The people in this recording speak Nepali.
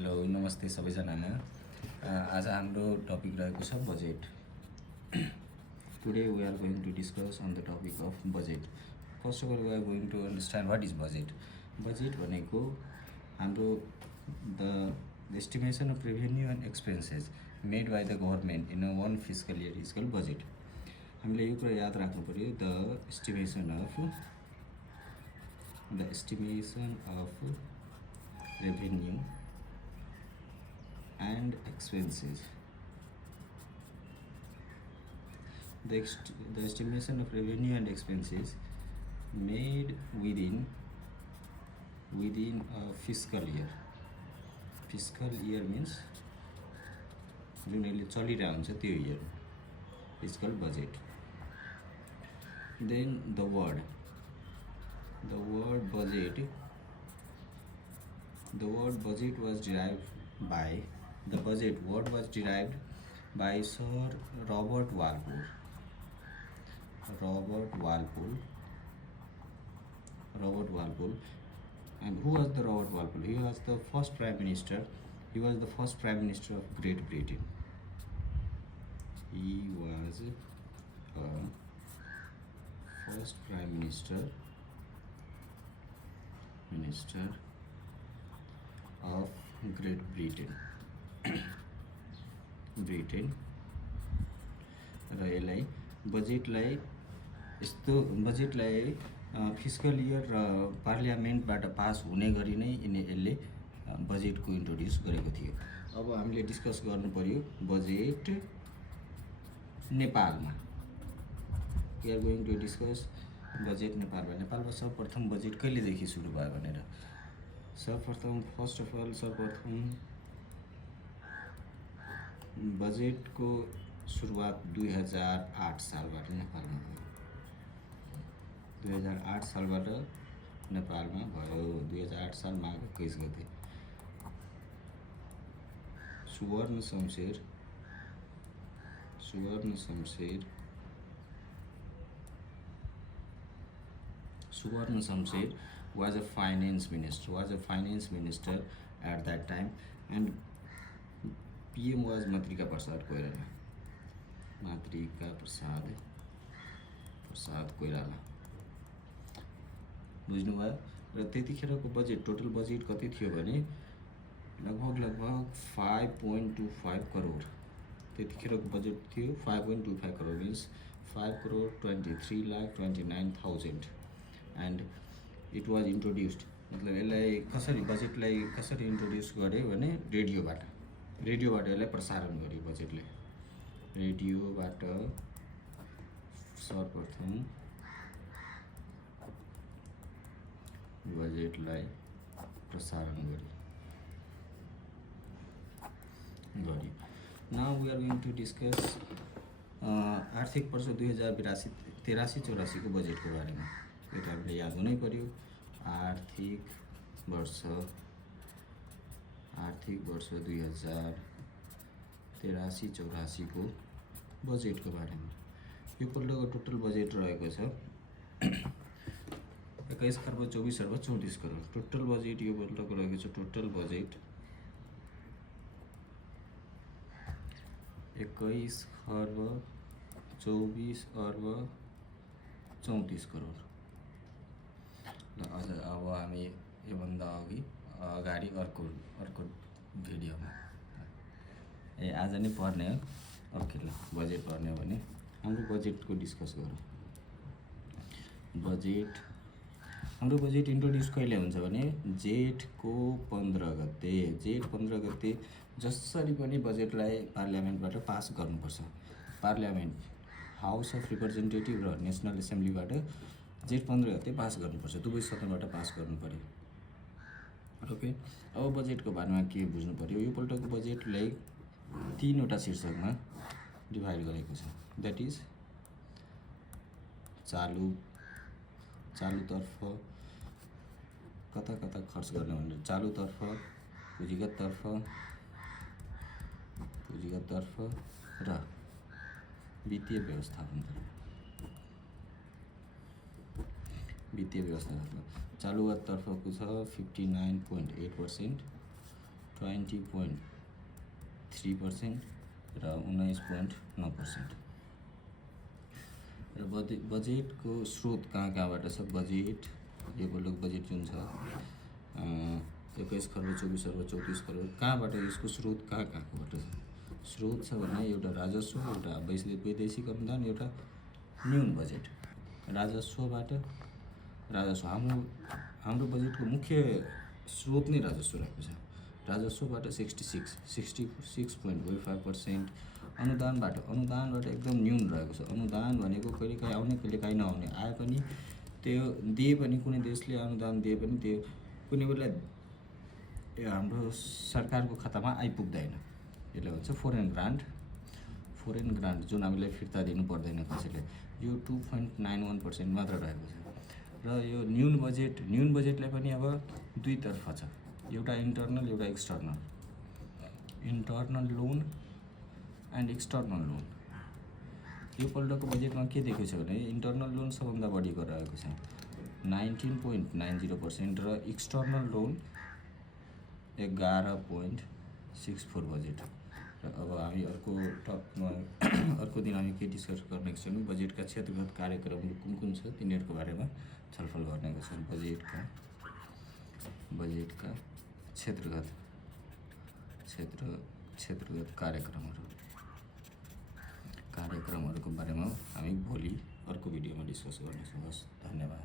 हेलो नमस्ते सबैजनामा। आज हाम्रो टपिक रहेको छ budget. Today we are going to discuss on the topic of budget. First of all we are going to understand what is budget. Budget भनेको हाम्रो the estimation of revenue and expenses made by the government in a one fiscal year is called budget. हामीले यो कुरा याद राख्नु पऱ्यो, the estimation of revenue and expenses. The estimation of revenue and expenses made within a fiscal year. Fiscal year means जुन अहिले चलिरहेको हुन्छ त्यो year is called budget. Then the word budget. The word budget was derived by Sir Robert Walpole. And who was the Robert Walpole? He was the first prime minister. He was the first prime minister of Great Britain. He was first prime minister of Great Britain. र यसलाई बजेटलाई फिस्कल इयर र पार्लियामेन्टबाट पास हुने गरी नै यसले बजेटको इन्ट्रोड्युस गरेको थियो। अब हामीले डिस्कस गर्नु पर्यो बजेट नेपालमा। We are going to discuss budget नेपालमा सर्वप्रथम बजेट कहिलेदेखि सुरु भयो भनेर। सर्वप्रथम बजेटको सुरुवात 2008 सालबाट नेपालमा भयो। 2008 सालबाट नेपालमा भयो। 2008 साल माघ 21 गते सुवर्ण Shamsher was a finance minister at that time, and PM was Matrika Prasad Koirala. बुझ्नुभयो। र त्यतिखेरको बजेट, टोटल बजेट कति थियो भने लगभग 5.25 करोड। त्यतिखेरको बजेट थियो 5.25 crore means 5,23,29,000 and it was introduced. मतलब यसलाई बजेटलाई कसरी इन्ट्रोड्युस गर्यो भने रेडियोबाट यसलाई प्रसारण गर्यो। बजेटले रेडियोबाट सर्वप्रथम बजेटलाई प्रसारण गर्यो। Now we are going to discuss आर्थिक वर्ष 2083-84 को बजेटको बारेमा। यो त हामीले याद हुनै पर्यो। आर्थिक वर्ष 2083-84 को बजेटको बारेमा। यो पल्टको टोटल बजेट रहेको छ 21,24,34 करोड। टोटल बजेट यो पल्टको रहेको छ। Total budget 21,24,34 crore. अब हामी योभन्दा अगाडि अर्को भिडियोमा आज नै पर्ने हो। ओके ल, बजेट पर्ने हो भने हाम्रो बजेटको डिस्कस गरौँ। हाम्रो बजेट इन्ट्रोड्युस कहिले हुन्छ भने जेठको 15 गते जसरी पनि बजेटलाई पार्लियामेन्टबाट पास गर्नुपर्छ। पार्लियामेन्ट हाउस अफ रिप्रेजेन्टेटिभ र नेसनल एसेम्ब्लीबाट जेठ 15 गते पास गर्नुपर्छ। दुवै सदनबाट पास गर्नु पर्यो। ओके, अब बजेटको बारेमा के बुझ्नु पर्यो। यो पल्टको बजेटलाई 3वटा शीर्षकमा डिभाइड गरेको छ। द्याट इज चालुतर्फ कता खर्च गर्ने भनेर, चालुतर्फ, पुँजीगततर्फ र वित्तीय व्यवस्थापनतर्फ। चालुगततर्फको छ 59.8%, 20.3% र 19.9%। र बजेटको स्रोत कहाँ कहाँबाट छ? बजेट डेभलप बजेट जुन छ 21 खर्ब 24 खर्ब 34 खर्ब कहाँबाट, यसको स्रोत कहाँ कहाँकोबाट छ? स्रोत छ भने एउटा राजस्व, एउटा वैदेशिक अनुदान, एउटा न्यून बजेट। राजस्वबाट हाम्रो बजेटको मुख्य स्रोत नै राजस्व रहेको छ। राजस्वबाट 66.45%। अनुदानबाट एकदम न्यून रहेको छ। अनुदान भनेको कहिलेकाहीँ आउने कहिलेकाहीँ नआउने, आए पनि त्यो दिए पनि, कुनै देशले अनुदान दिए पनि त्यो कुनै बेला हाम्रो सरकारको खातामा आइपुग्दैन। यसले भन्छ फोरेन ग्रान्ट जुन हामीलाई फिर्ता दिनु पर्दैन कसैले। यो 2.91% मात्र रहेको छ। र यो न्यून बजेटलाई पनि अब दुईतर्फ छ, एउटा इन्टर्नल एउटा external. Internal loan and external loan. यो पल्टको बजेटमा के देखेको छ भने इन्टर्नल लोन सबभन्दा बढीको रहेको छ 19.90% र एक्सटर्नल लोन 11.64 बजेट। र अब हामी अर्को दिन हामी के डिस्कस गर्ने छौँ, बजेटका क्षेत्रगत कार्यक्रमहरू कुन छ तिनीहरूको बारेमा छलफल गर्ने छौँ। बजेटका क्षेत्रगत कार्यक्रमहरूको बारेमा हामी भोलि अर्को भिडियोमा डिस्कस गर्नेछौँ। हस्, धन्यवाद।